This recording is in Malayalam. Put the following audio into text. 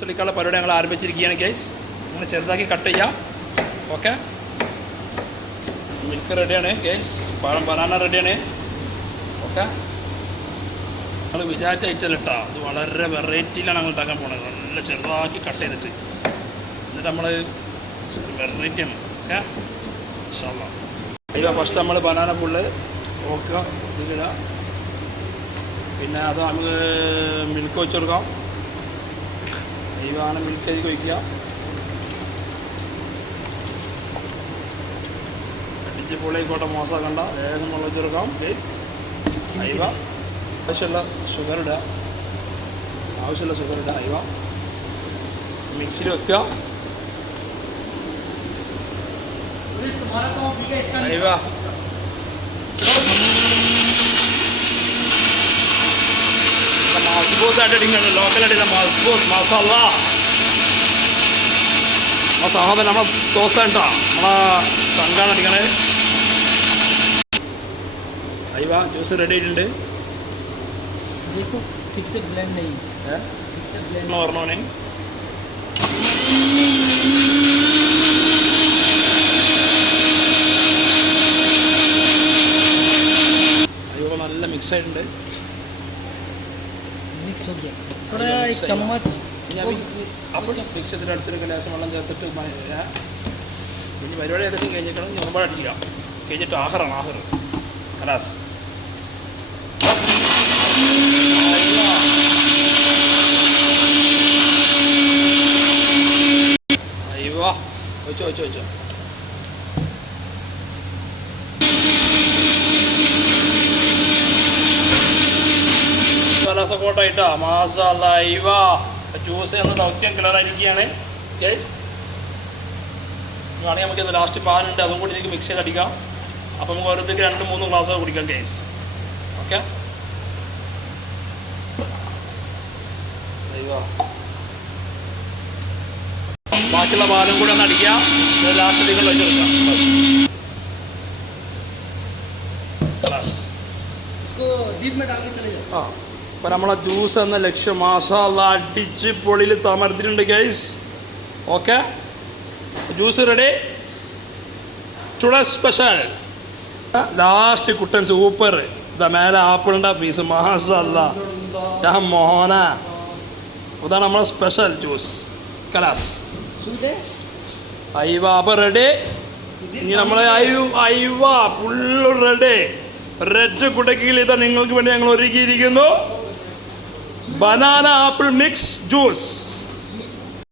ചെളിക്കാനുള്ള പരിപാടി ഞങ്ങൾ ആരംഭിച്ചിരിക്കുകയാണ് ഗൈസ്. അങ്ങനെ ചെറുതാക്കി കട്ട് ചെയ്യാം. ഓക്കെ, മിൽക്ക് റെഡിയാണ് ഗൈസ്, ബനാന റെഡിയാണ്. ഓക്കെ, നമ്മൾ വിചാരിച്ച ഐറ്റം ഇട്ടാ അത് വളരെ വെറൈറ്റിയിലാണ് ഞങ്ങൾ ഉണ്ടാക്കാൻ പോകുന്നത്. നല്ല ചെറുതാക്കി കട്ട് ചെയ്തിട്ട് എന്നിട്ട് നമ്മൾ വെറൈറ്റിയാണ്. ഓക്കെ, ഇല്ല ഫസ്റ്റ് നമ്മൾ ബനാന ഫുള്ള് ഓക്കുക, ഇതിലിടാം. പിന്നെ അത് നമുക്ക് മിൽക്ക് വെച്ച് കൊടുക്കാം. ഈ വാനം മിൽക്ക് അതിൽ ഒഴിക്കുക. അടിച്ച് പൊളിയായിക്കോട്ടെ, മോശമാക്കണ്ട. വേഗം വെള്ളം വെച്ച് കൊടുക്കാം. ബേസ് അയവ ആവശ്യമുള്ള ഷുഗർ ഇടുക, ആവശ്യമുള്ള ഷുഗർ ഇടുക. അയവ മിക്സിയിൽ വെക്കുക. അയവ മസ്ബൂത്തായിട്ട് അടിക്കണം, ലോക്കലായിട്ട് മസ്ബൂത്ത് മസാല ആ സാധനം നമ്മളെ ദോസ്താണ് കേട്ടോ, നമ്മളെ തങ്കാണ് അടിക്കണേ. അയ്യോ ജ്യൂസ് റെഡി ആയിട്ടുണ്ട്. ഓർമ്മോനെ അയ്യോ നല്ല മിക്സ് ആയിട്ടുണ്ട്. അപ്പോൾ മിക്സ് ചെയ്തിട്ട് അടിച്ചെടുക്കുക. ലേശം വെള്ളം ചേർത്തിട്ട് ഇനി പരിപാടി ഏകദേശം കഴിഞ്ഞിട്ടാണ് ഞൊമ്പാട് അടിക്കുക. കഴിഞ്ഞിട്ട് ആഹറാണ് ആഹർ കലാസ്. അയ്യോ വെച്ചോ വെച്ചോ വെച്ചോ. സപ്പോർട്ടായിട്ടാ മാസാല ഇവ ജ്യൂസ് എന്ന ദൗത്യം കിളറായിരിക്കുകയാണ് ഗൈസ്. വേണമെങ്കിൽ നമുക്ക് ഇത് ലാസ്റ്റ് പാലുണ്ട്, അതും കൂടി എനിക്ക് മിക്സ് ചെയ്ത് അടിക്കാം. അപ്പം നമുക്ക് ഓരോരുത്തർക്ക് 2-3 ഗ്ലാസ് കുടിക്കാം ഗൈസ്. ഓക്കെ, ബാക്കിയുള്ള പാലും കൂടെ ഒന്ന് അടിക്കാം. ലാസ്റ്റിലേക്ക് വെച്ചെടുക്കാം. ആ അപ്പം നമ്മളെ ജ്യൂസ് എന്ന ലക്ഷ്യം മാഷാല്ല അടിച്ച് പൊളിയിൽ തമർത്തിട്ടുണ്ട് guys. Okay, juice ready. Today special last കുട്ടൻ സൂപ്പർ. ഇതാ മേലെ ആപ്പിളിൻ്റെ പീസ് മാഷാല്ല മോഹന. അതാണ് നമ്മളെ സ്പെഷ്യൽ ജ്യൂസ് കലാസ്. അയ്വ അപ്പം റെഡി. ഇനി നമ്മളെ അയ്വ ഫുള്ള് റെഡി. റെഡ് കുടക്കിൽ ഇതാ നിങ്ങൾക്ക് വേണ്ടി ഞങ്ങൾ ഒരുക്കിയിരിക്കുന്നു ബനാന ആപ്പിൾ മിക്സ് ജ്യൂസ്.